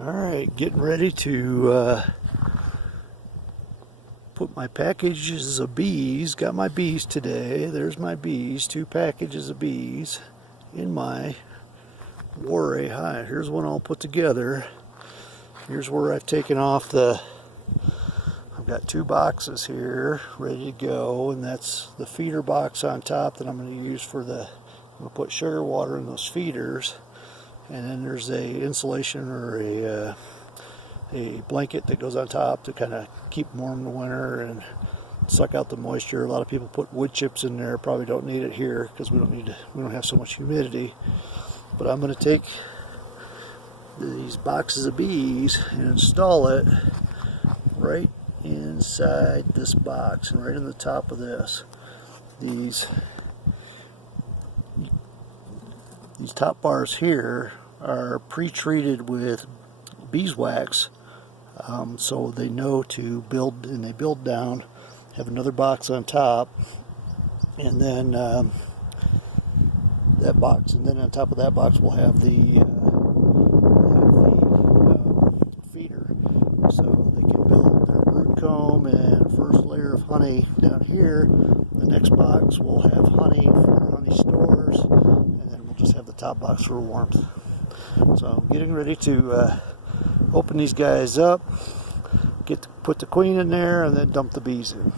Alright, getting ready to put my packages of bees. Got my bees today. There's my bees. 2 packages of bees in my Waray hive. Here's one all put together. Here's where I've taken off I've got 2 boxes here ready to go, and that's the feeder box on top that I'm going to use for I'm going to put sugar water in those feeders. And then there's a insulation or a blanket that goes on top to kind of keep them warm in the winter and suck out the moisture. A lot of people put wood chips in there. Probably don't need it here because we don't have so much humidity. But I'm going to take these boxes of bees and install it right inside this box and right in the top of this. These top bars here are pre-treated with beeswax, so they know to build, and they build down. Have another box on top, and then that box, and then on top of that box we'll have the feeder, so they can build their brood comb and first layer of honey down here. The next box will have honey for honey stores, and then we'll just have the top box for warmth. So I'm getting ready to open these guys up, put the queen in there, and then dump the bees in.